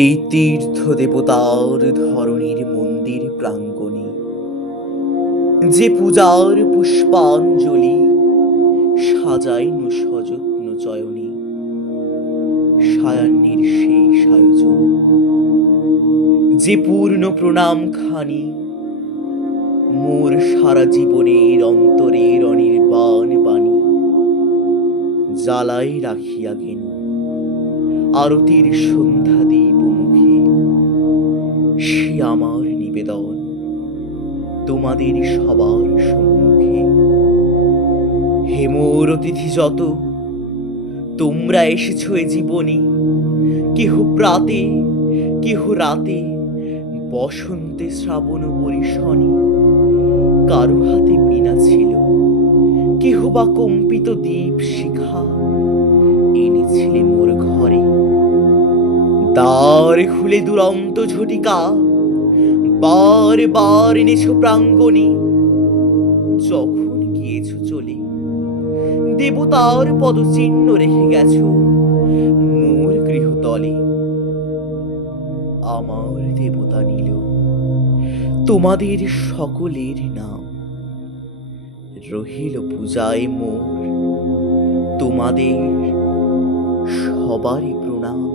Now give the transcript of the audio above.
এই তীর্থ দেবতার ধরণীর মন্দির প্রাঙ্গণে যে পূজার পুষ্পাঞ্জলি সাজাইনু সযত্ন চয়নে, সায়াহ্নের শেষ আয়োজন, যে পূর্ণ প্রণাম খানি মোর সারা জীবনের অন্তরের অনির্বাণ বাণী জ্বালাই রাখিয়া গেন আরতির সন্ধ্যা দ্বীপ মুখে। সে আমার নিবেদন তোমাদের সবার সম্মুখে। হে মোর অতিথি যত, তোমরা এসেছ এ জীবনে, কেহ প্রাতে কেহ রাতে, বসন্তে শ্রাবণ বরিশনে। কারো হাতে বীণা ছিল, কেহ বা কম্পিত দীপ শিখা এনেছিলে মোর ঘরে। দ্বার খুলে দুরন্ত ঝটিকা বার বার এনেছ প্রাঙ্গণে। যখন গিয়েছ চলে, দেবতার পদচিহ্ন রেখে গেছ মোর গৃহতলে। আমার দেবতা নিল তোমাদের সকলের নাম, রহিল পূজায় মোর তোমাদের সবারই প্রণাম।